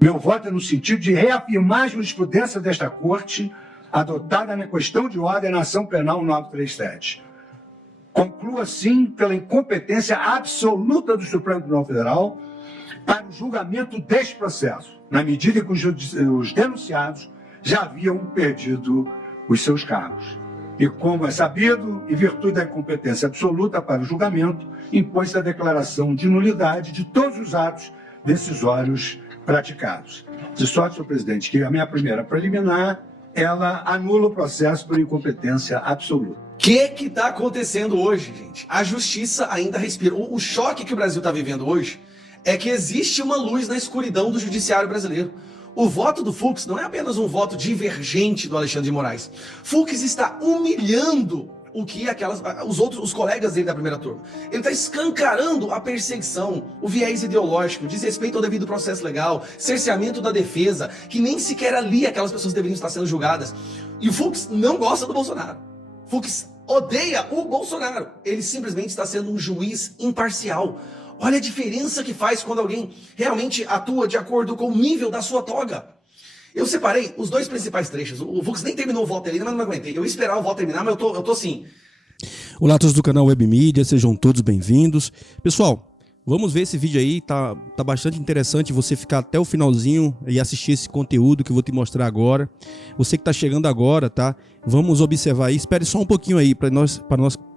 Meu voto é no sentido de reafirmar a jurisprudência desta Corte, adotada na questão de ordem na ação penal 937. Concluo, assim, pela incompetência absoluta do Supremo Tribunal Federal para o julgamento deste processo, na medida que os denunciados já haviam perdido os seus cargos. E como é sabido, em virtude da incompetência absoluta para o julgamento, impôs-se a declaração de nulidade de todos os atos decisórios praticados. De sorte, senhor presidente, que a minha primeira preliminar, ela anula o processo por incompetência absoluta. O que está acontecendo hoje, gente? A justiça ainda respira. O choque que o Brasil está vivendo hoje é que existe uma luz na escuridão do judiciário brasileiro. O voto do Fux não é apenas um voto divergente do Alexandre de Moraes. Fux está humilhando o que os colegas dele da primeira turma. Ele está escancarando a perseguição, o viés ideológico, desrespeito ao devido processo legal, cerceamento da defesa, que nem sequer ali aquelas pessoas deveriam estar sendo julgadas. E o Fux não gosta do Bolsonaro. Fux odeia o Bolsonaro. Ele simplesmente está sendo um juiz imparcial. Olha a diferença que faz quando alguém realmente atua de acordo com o nível da sua toga. Eu separei os dois principais trechos. O Fux nem terminou o voto dele, mas não aguentei. Eu ia esperar o voto terminar, mas eu tô assim. Olá a todos do canal Web Mídia, sejam todos bem-vindos. Pessoal, vamos ver esse vídeo aí, tá bastante interessante você ficar até o finalzinho e assistir esse conteúdo que eu vou te mostrar agora. Você que está chegando agora, tá? Vamos observar aí, espere só um pouquinho aí para nós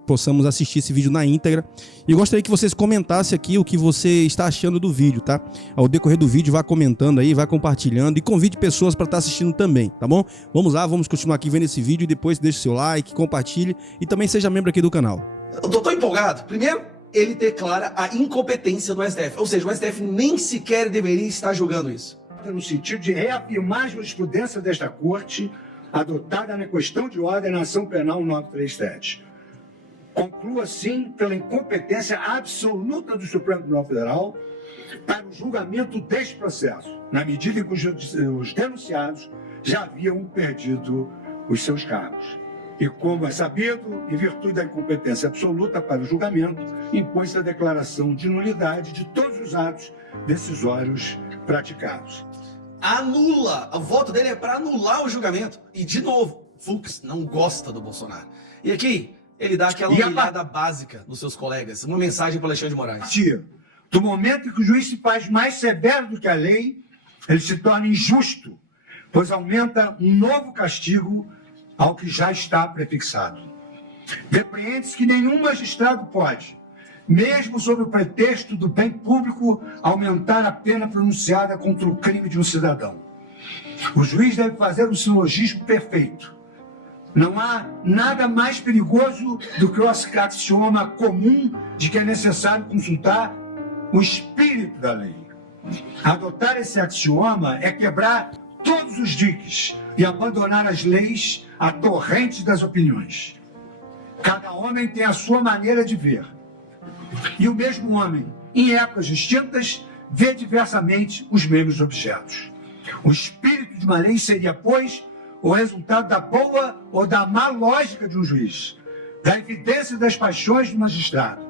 possamos assistir esse vídeo na íntegra. E eu gostaria que vocês comentassem aqui o que você está achando do vídeo, tá? Ao decorrer do vídeo, vá comentando aí, vá compartilhando e convide pessoas para estar assistindo também, tá bom? Vamos lá, vamos continuar aqui vendo esse vídeo e depois deixe seu like, compartilhe e também seja membro aqui do canal. Eu tô empolgado. Primeiro, ele declara a incompetência do STF. Ou seja, o STF nem sequer deveria estar julgando isso. No sentido de reafirmar a jurisprudência desta Corte, adotada na questão de ordem na ação penal 937. Concluo, assim, pela incompetência absoluta do Supremo Tribunal Federal para o julgamento deste processo, na medida que os denunciados já haviam perdido os seus cargos. E como é sabido, em virtude da incompetência absoluta para o julgamento, impôs-se a declaração de nulidade de todos os atos decisórios praticados. Anula! O voto dele é para anular o julgamento. E, de novo, Fux não gosta do Bolsonaro. E aqui, ele dá aquela humilhada básica nos seus colegas. Uma mensagem para Alexandre de Moraes. Do momento em que o juiz se faz mais severo do que a lei, ele se torna injusto, pois aumenta um novo castigo ao que já está prefixado. Depreende-se que nenhum magistrado pode, mesmo sob o pretexto do bem público, aumentar a pena pronunciada contra o crime de um cidadão. O juiz deve fazer um silogismo perfeito. Não há nada mais perigoso do que o axioma comum de que é necessário consultar o espírito da lei. Adotar esse axioma é quebrar todos os diques e abandonar as leis à torrente das opiniões. Cada homem tem a sua maneira de ver. E o mesmo homem, em épocas distintas, vê diversamente os mesmos objetos. O espírito de uma lei seria, pois, o resultado da boa ou da má lógica de um juiz, da evidência das paixões do magistrado,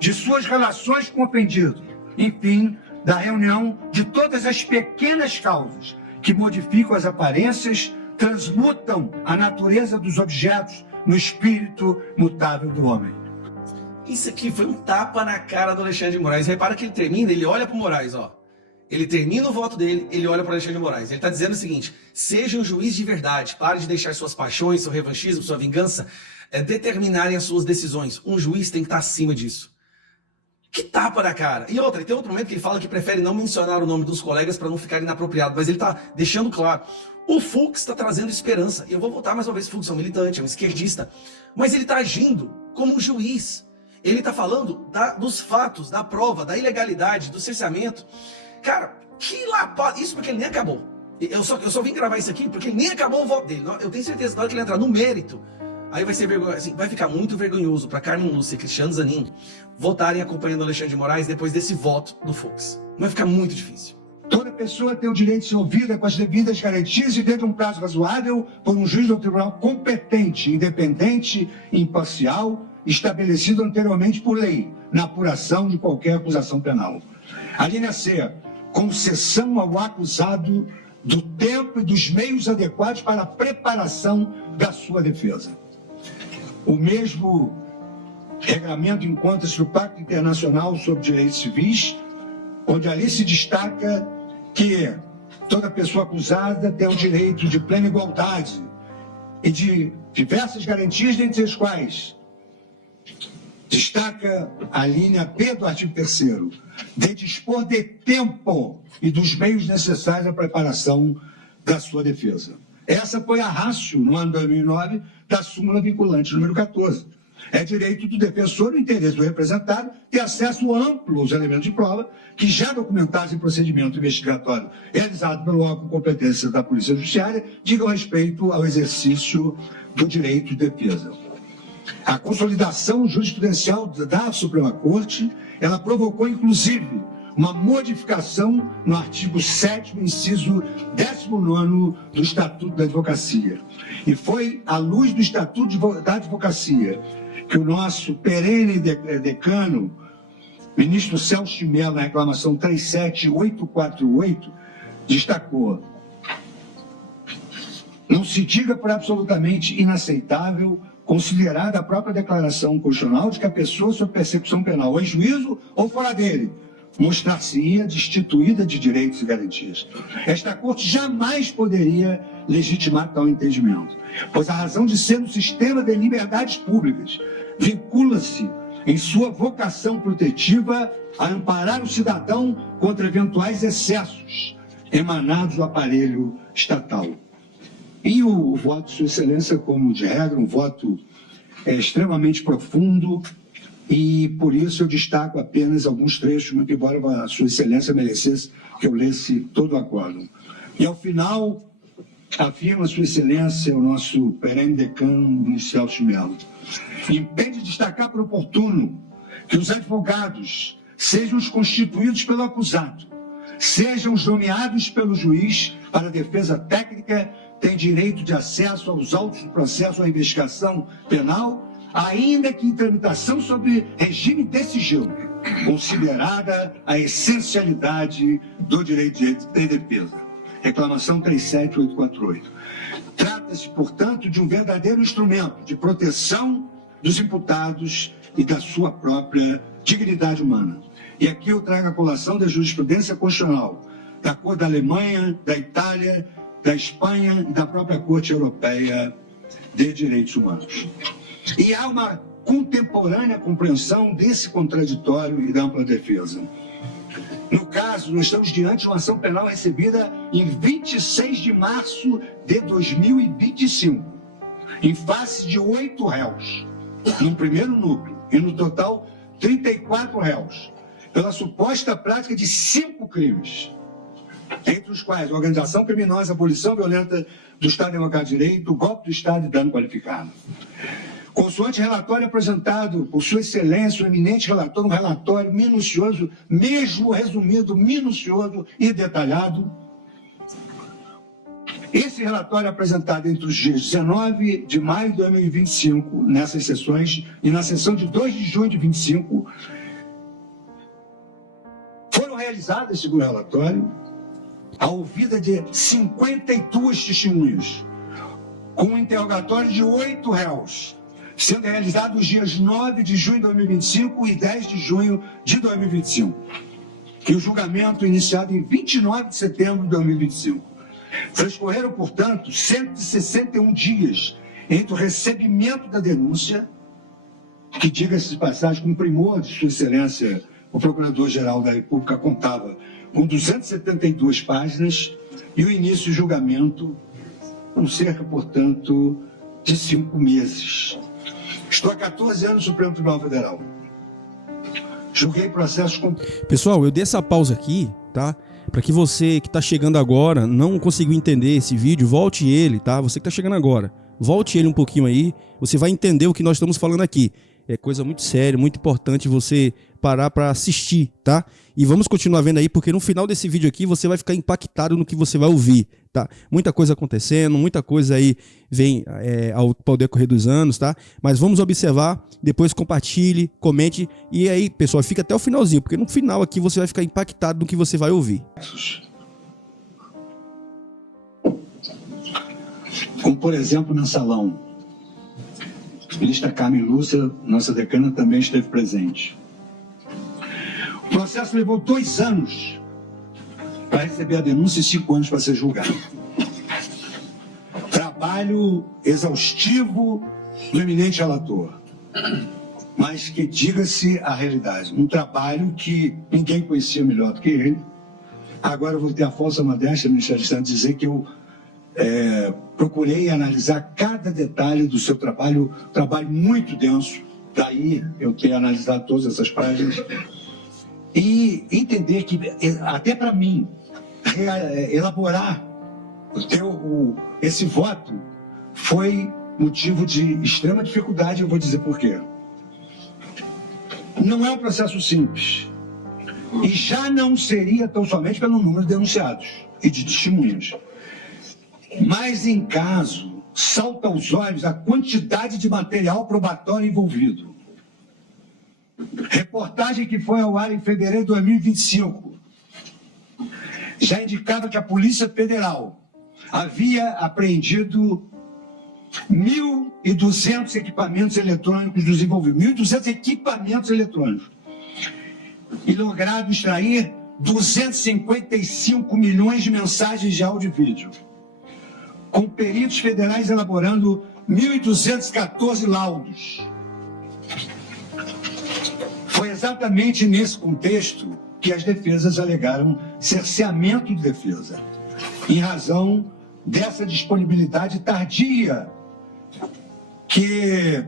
de suas relações com o ofendido, enfim, da reunião de todas as pequenas causas que modificam as aparências, transmutam a natureza dos objetos no espírito mutável do homem. Isso aqui foi um tapa na cara do Alexandre de Moraes. Repara que ele termina, ele olha para o Moraes, ó. Ele termina o voto dele, ele olha para o Alexandre de Moraes. Ele está dizendo o seguinte: seja um juiz de verdade, pare de deixar suas paixões, seu revanchismo, sua vingança determinarem as suas decisões. Um juiz tem que estar acima disso. Que tapa na cara. E outra, tem outro momento que ele fala que prefere não mencionar o nome dos colegas para não ficar inapropriado, mas ele está deixando claro. O Fux está trazendo esperança. E eu vou voltar mais uma vez, o Fux é um militante, é um esquerdista, mas ele está agindo como um juiz. Ele está falando dos fatos, da prova, da ilegalidade, do cerceamento. Cara, que lapada. Isso porque ele nem acabou. Eu só vim gravar isso aqui porque ele nem acabou o voto dele. Eu tenho certeza que na hora que ele entrar no mérito, aí vai ser assim, vai ficar muito vergonhoso para Carmen Lúcia e Cristiano Zanin votarem acompanhando o Alexandre de Moraes depois desse voto do Fux. Vai ficar muito difícil. Toda pessoa tem o direito de ser ouvida com as devidas garantias e dentro de um prazo razoável por um juiz do tribunal competente, independente e imparcial, estabelecido anteriormente por lei, na apuração de qualquer acusação penal. A linha C. concessão ao acusado do tempo e dos meios adequados para a preparação da sua defesa. O mesmo regramento encontra-se no Pacto Internacional sobre Direitos Civis, onde ali se destaca que toda pessoa acusada tem o direito de plena igualdade e de diversas garantias, dentre as quais destaca a linha B do artigo 3º, de dispor de tempo e dos meios necessários à preparação da sua defesa. Essa foi a ratio, no ano de 2009, da súmula vinculante número 14. É direito do defensor e interesse do representado ter acesso amplo aos elementos de prova que, já documentados em procedimento investigatório realizado pelo órgão de competência da Polícia Judiciária, digam respeito ao exercício do direito de defesa. A consolidação jurisprudencial da Suprema Corte, ela provocou, inclusive, uma modificação no artigo 7º, inciso 19º do Estatuto da Advocacia. E foi à luz do Estatuto da Advocacia que o nosso perene decano, ministro Celso de Mello, na reclamação 37848, destacou: não se diga por absolutamente inaceitável, considerada a própria declaração constitucional, de que a pessoa sob persecução penal, ou em juízo ou fora dele, mostrar-se-ia destituída de direitos e garantias. Esta Corte jamais poderia legitimar tal entendimento, pois a razão de ser no sistema de liberdades públicas vincula-se em sua vocação protetiva a amparar o cidadão contra eventuais excessos emanados do aparelho estatal. E o voto de Sua Excelência, como de regra, um voto extremamente profundo, e por isso eu destaco apenas alguns trechos, muito embora a Sua Excelência merecesse que eu lesse todo o acórdão. E ao final, afirma Sua Excelência, o nosso perene decano, Celso de Mello: impede destacar por oportuno que os advogados sejam os constituídos pelo acusado, sejam os nomeados pelo juiz para defesa técnica, têm direito de acesso aos autos do processo à investigação penal, ainda que em tramitação sob regime de sigilo, considerada a essencialidade do direito de defesa. Reclamação 37848. Trata-se, portanto, de um verdadeiro instrumento de proteção dos imputados e da sua própria dignidade humana. E aqui eu trago a colação da jurisprudência constitucional da Corte da Alemanha, da Itália, da Espanha e da própria Corte Europeia de Direitos Humanos. E há uma contemporânea compreensão desse contraditório e da ampla defesa. No caso, nós estamos diante de uma ação penal recebida em 26 de março de 2025, em face de 8 réus, num primeiro núcleo, e no total 34 réus, pela suposta prática de 5 crimes, entre os quais organização criminosa, abolição violenta do Estado Democrático de Direito, golpe do Estado e dano qualificado. Consoante relatório apresentado por Sua Excelência, o eminente relator, um relatório minucioso, mesmo resumido, minucioso e detalhado. Esse relatório apresentado entre os dias 19 de maio de 2025, nessas sessões, e na sessão de 2 de junho de 2025, foram realizadas, segundo o relatório, a ouvida de 52 testemunhas, com um interrogatório de 8 réus, sendo realizado nos dias 9 de junho de 2025 e 10 de junho de 2025. E o julgamento iniciado em 29 de setembro de 2025. Transcorreram, portanto, 161 dias entre o recebimento da denúncia, que, diga-se de passagem, com primor de Sua Excelência, o Procurador-Geral da República contava com 272 páginas, e o início do julgamento, com cerca, portanto, de 5 meses. Estou há 14 anos no Supremo Tribunal Federal. Julguei processos com... Pessoal, eu dei essa pausa aqui, tá? Para que você que está chegando agora, não conseguiu entender esse vídeo, volte ele, tá? Você que está chegando agora, volte ele um pouquinho aí, você vai entender o que nós estamos falando aqui. É coisa muito séria, muito importante você parar para assistir, tá? E vamos continuar vendo aí, porque no final desse vídeo aqui você vai ficar impactado no que você vai ouvir, tá? Muita coisa acontecendo, muita coisa aí vem ao decorrer dos anos, tá? Mas vamos observar, depois compartilhe, comente, e aí, pessoal, fica até o finalzinho, porque no final aqui você vai ficar impactado no que você vai ouvir. Como, por exemplo, na salão. A ministra Carmen Lúcia, nossa decana, também esteve presente. O processo levou 2 anos para receber a denúncia e 5 anos para ser julgado. Trabalho exaustivo do eminente relator. Mas que diga-se a realidade. Um trabalho que ninguém conhecia melhor do que ele. Agora eu vou ter a falsa modéstia, ministro Alexandre, dizer que eu procurei analisar cada detalhe do seu trabalho muito denso, daí eu ter analisado todas essas páginas, e entender que, até para mim, elaborar esse voto foi motivo de extrema dificuldade, eu vou dizer por quê. Não é um processo simples, e já não seria tão somente pelo número de denunciados e de testemunhas. Mas, em caso, salta aos olhos a quantidade de material probatório envolvido. Reportagem que foi ao ar em fevereiro de 2025 já indicava que a Polícia Federal havia apreendido 1.200 equipamentos eletrônicos dos envolvidos. 1.200 equipamentos eletrônicos. E logrado extrair 255 milhões de mensagens de áudio e vídeo, com peritos federais elaborando 1.214 laudos. Foi exatamente nesse contexto que as defesas alegaram cerceamento de defesa, em razão dessa disponibilidade tardia, que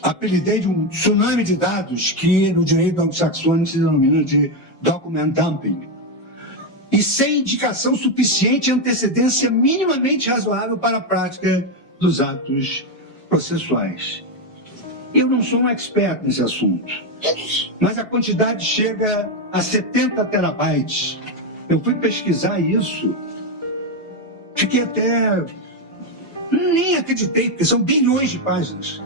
apelidei de um tsunami de dados que no direito anglo-saxônico se denomina de document dumping, e sem indicação suficiente e antecedência minimamente razoável para a prática dos atos processuais. Eu não sou um expert nesse assunto, mas a quantidade chega a 70 terabytes. Eu fui pesquisar isso, fiquei até... nem acreditei, porque são bilhões de páginas.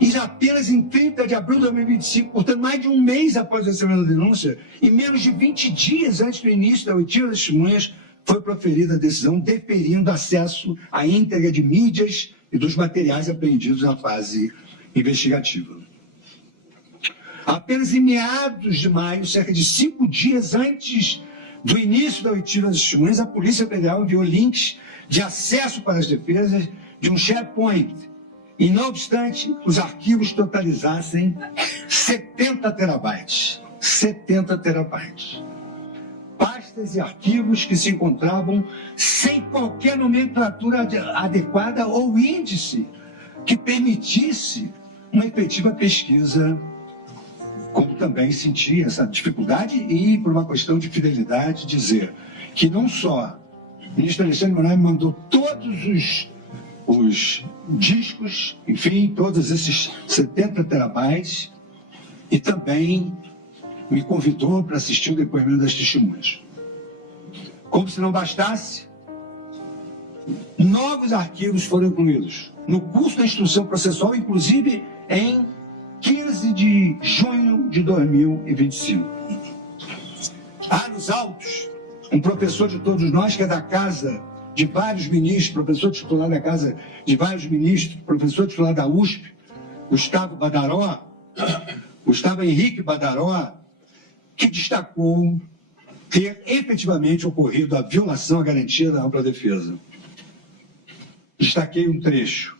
E já apenas em 30 de abril de 2025, portanto, mais de um mês após a recebimento da denúncia, e menos de 20 dias antes do início da oitiva das testemunhas, foi proferida a decisão deferindo acesso à íntegra de mídias e dos materiais apreendidos na fase investigativa. Apenas em meados de maio, cerca de 5 dias antes do início da oitiva das testemunhas, a Polícia Federal enviou links de acesso para as defesas de um SharePoint, e, não obstante, os arquivos totalizassem 70 terabytes. 70 terabytes. Pastas e arquivos que se encontravam sem qualquer nomenclatura adequada ou índice que permitisse uma efetiva pesquisa, como também senti essa dificuldade e, por uma questão de fidelidade, dizer que não só o ministro Alexandre de Moraes mandou todos os discos, enfim, todos esses 70 terabytes, e também me convidou para assistir o depoimento das testemunhas. Como se não bastasse, novos arquivos foram incluídos no curso da instrução processual, inclusive em 15 de junho de 2025. Há nos autos um professor de todos nós, que é da casa de vários ministros, professor titular da casa de vários ministros, professor titular da USP, Gustavo Henrique Badaró, que destacou ter efetivamente ocorrido a violação à garantia da ampla defesa. Destaquei um trecho.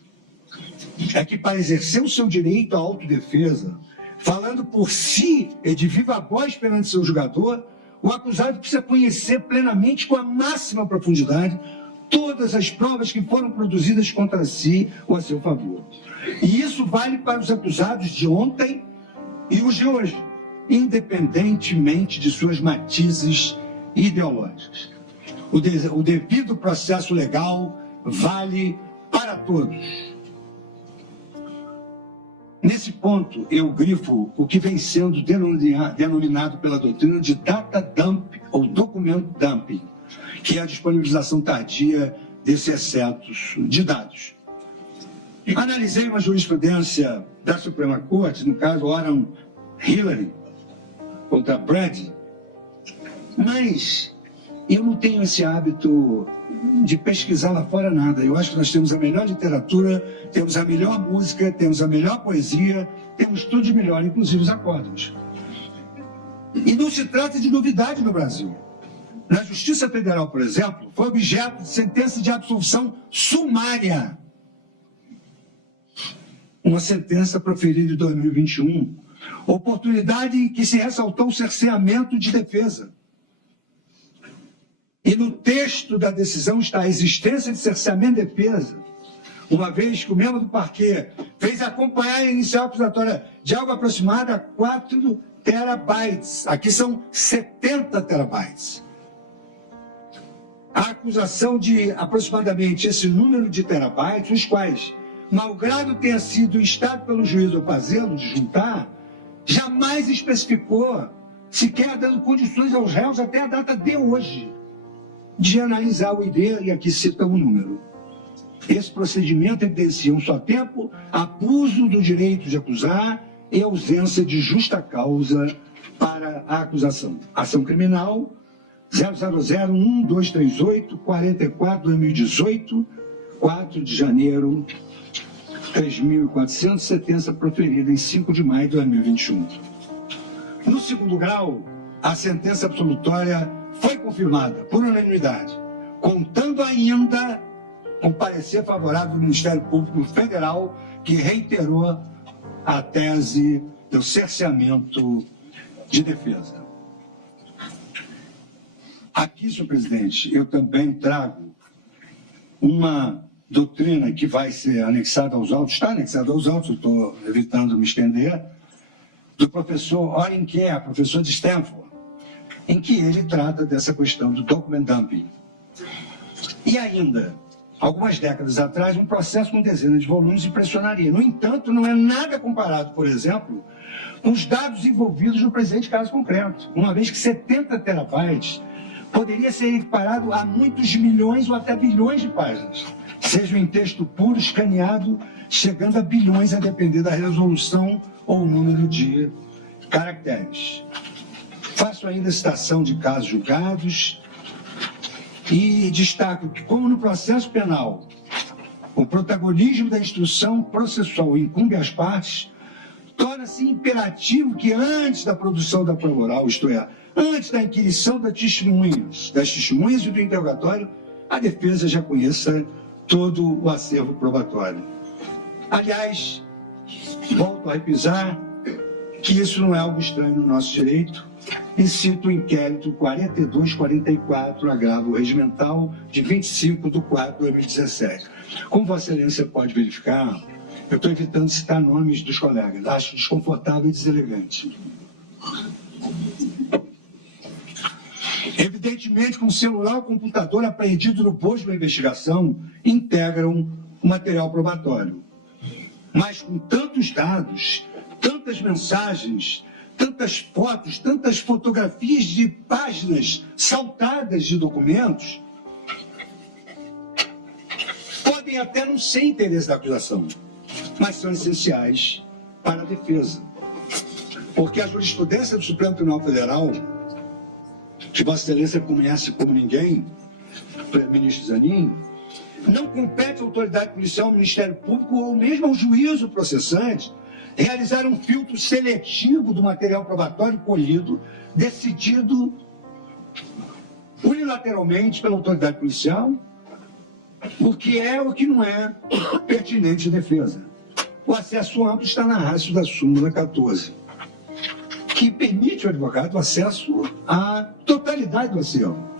É que para exercer o seu direito à autodefesa, falando por si e de viva voz perante seu julgador, o acusado precisa conhecer plenamente, com a máxima profundidade, todas as provas que foram produzidas contra si ou a seu favor. E isso vale para os acusados de ontem e os de hoje, independentemente de suas matizes ideológicas. O devido processo legal vale para todos. Nesse ponto, eu grifo o que vem sendo denominado pela doutrina de data dump ou documento dumping, que é a disponibilização tardia desses excetos de dados. Analisei uma jurisprudência da Suprema Corte, no caso Oram Hillary contra Brad, mas eu não tenho esse hábito de pesquisar lá fora nada. Eu acho que nós temos a melhor literatura, temos a melhor música, temos a melhor poesia, temos tudo de melhor, inclusive os acordos. E não se trata de novidade no Brasil. Na Justiça Federal, por exemplo, foi objeto de sentença de absolvição sumária. Uma sentença proferida em 2021. Oportunidade em que se ressaltou o cerceamento de defesa. E no texto da decisão está a existência de cerceamento de defesa, uma vez que o membro do parquê fez acompanhar a inicial acusatória de algo aproximado a 4 terabytes. Aqui são 70 terabytes. A acusação de aproximadamente esse número de terabytes, os quais, malgrado tenha sido instado pelo juiz ou fazê-lo de juntar, jamais especificou, sequer dando condições aos réus até a data de hoje, de analisar o ID, e aqui cita um número. Esse procedimento evidencia um só tempo, abuso do direito de acusar e ausência de justa causa para a acusação. Ação criminal 0001238-44-2018, 4 de janeiro, 3.400, sentença proferida em 5 de maio de 2021. No segundo grau, a sentença absolutória foi confirmada por unanimidade, contando ainda com parecer favorável do Ministério Público Federal, que reiterou a tese do cerceamento de defesa. Aqui, senhor presidente, eu também trago uma doutrina que vai ser anexada aos autos, está anexada aos autos, eu estou evitando me estender, do professor Oren Kerr, professor de Stanford, em que ele trata dessa questão do document dumping. E ainda, algumas décadas atrás, um processo com dezenas de volumes impressionaria. No entanto, não é nada comparado, por exemplo, com os dados envolvidos no presente caso concreto, uma vez que 70 terabytes poderia ser equiparado a muitos milhões ou até bilhões de páginas, seja em texto puro, escaneado, chegando a bilhões a depender da resolução ou número de caracteres. Faço ainda citação de casos julgados e destaco que, como no processo penal, o protagonismo da instrução processual incumbe às partes, torna-se imperativo que antes da produção da prova oral, isto é, antes da inquirição das testemunhas e do interrogatório, a defesa já conheça todo o acervo probatório. Aliás, volto a repisar que isso não é algo estranho no nosso direito, e cito o inquérito 4244, agravo regimental de 25/4/2017. Como Vossa Excelência pode verificar, eu estou evitando citar nomes dos colegas, acho desconfortável e deselegante. Evidentemente que um celular ou computador apreendido no posto da investigação integram o material probatório. Mas com tantos dados, tantas mensagens, tantas fotos, tantas fotografias de páginas saltadas de documentos, podem até não ser interesse da acusação, mas são essenciais para a defesa. Porque a jurisprudência do Supremo Tribunal Federal, que Vossa Excelência conhece como ninguém, ministro Zanin, não compete à autoridade policial, ao Ministério Público ou mesmo ao juízo processante realizar um filtro seletivo do material probatório colhido, decidido unilateralmente pela autoridade policial, o que é ou o que não é pertinente à defesa. O acesso amplo está na ratio da súmula 14, que permite ao advogado o acesso à totalidade do acervo.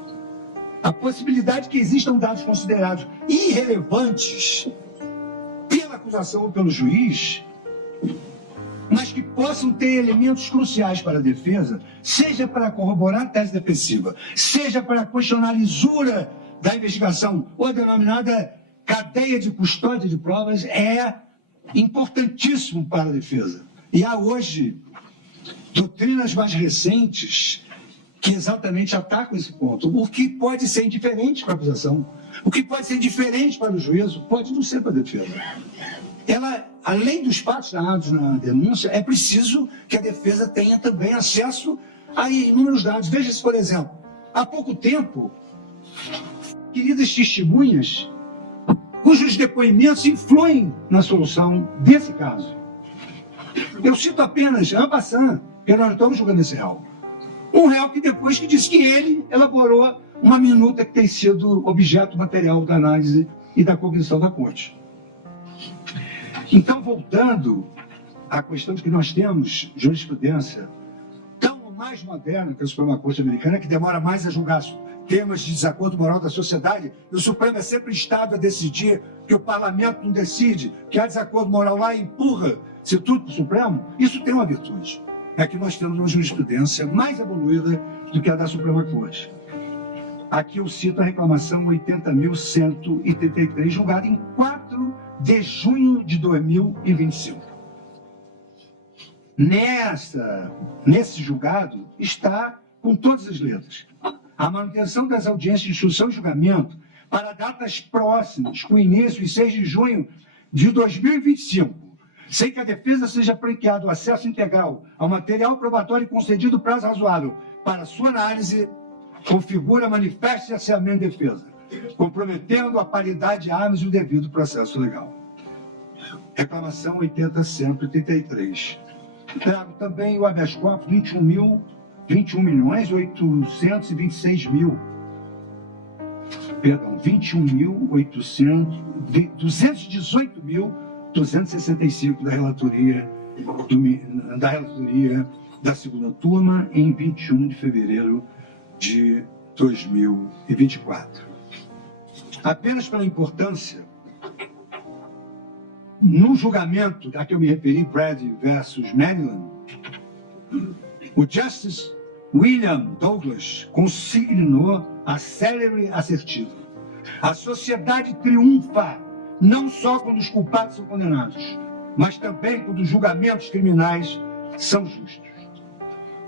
A possibilidade que existam dados considerados irrelevantes pela acusação ou pelo juiz, mas que possam ter elementos cruciais para a defesa, seja para corroborar a tese defensiva, seja para questionar a lisura da investigação, ou a denominada cadeia de custódia de provas, é importantíssimo para a defesa. E há hoje doutrinas mais recentes que exatamente atacam esse ponto. O que pode ser indiferente para a acusação, o que pode ser diferente para o juízo, pode não ser para a defesa. Ela, além dos fatos narrados na denúncia, é preciso que a defesa tenha também acesso a inúmeros dados. Veja-se, por exemplo, há pouco tempo, queridas testemunhas cujos depoimentos influem na solução desse caso. Eu cito apenas en passant, porque nós estamos julgando esse réu. Um réu que depois que disse que ele elaborou uma minuta que tem sido objeto material da análise e da cognição da corte. Então, voltando à questão de que nós temos jurisprudência tão mais moderna que a Suprema Corte Americana, que demora mais a julgar temas de desacordo moral da sociedade, e o Supremo é sempre instado a decidir, que o parlamento não decide, que há desacordo moral lá e empurra-se tudo para o Supremo. Isso tem uma virtude, é que nós temos uma jurisprudência mais evoluída do que a da Suprema Corte. Aqui eu cito a reclamação 80.133, julgada em 4 de junho de 2025. Nesse julgado está, com todas as letras, a manutenção das audiências de instrução e julgamento para datas próximas, com início em 6 de junho de 2025, sem que a defesa seja franqueado o acesso integral ao material probatório e concedido prazo razoável para sua análise, configura manifesto cerceamento de defesa, comprometendo a paridade de armas e o devido processo legal. Reclamação 80.133. Trago também o habeas corpus 218.265 da relatoria da segunda turma em 21 de fevereiro de 2024. Apenas pela importância, no julgamento a que eu me referi, Brady versus Maryland, o Justice William Douglas consignou a célere assertiva: a sociedade triunfa não só quando os culpados são condenados, mas também quando os julgamentos criminais são justos.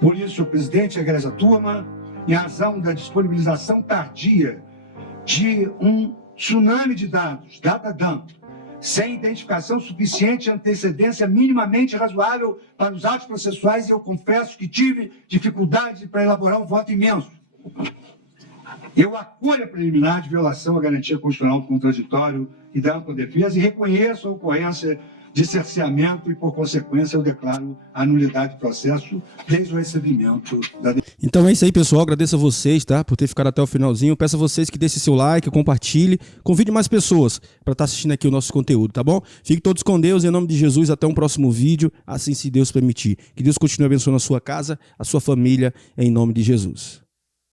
Por isso, o presidente egressa a turma, em razão da disponibilização tardia de um tsunami de dados, data dump, sem identificação suficiente e antecedência minimamente razoável para os atos processuais, e eu confesso que tive dificuldade para elaborar um voto imenso. Eu acolho a preliminar de violação à garantia constitucional do contraditório e da ampla defesa e reconheço a ocorrência de cerceamento e, por consequência, eu declaro a nulidade do processo desde o recebimento da... Então é isso aí, pessoal. Agradeço a vocês, tá, por ter ficado até o finalzinho. Peço a vocês que deixem seu like, compartilhe, convide mais pessoas para estar assistindo aqui o nosso conteúdo, tá bom? Fiquem todos com Deus, em nome de Jesus. Até um próximo vídeo, assim se Deus permitir. Que Deus continue abençoando a sua casa, a sua família, em nome de Jesus.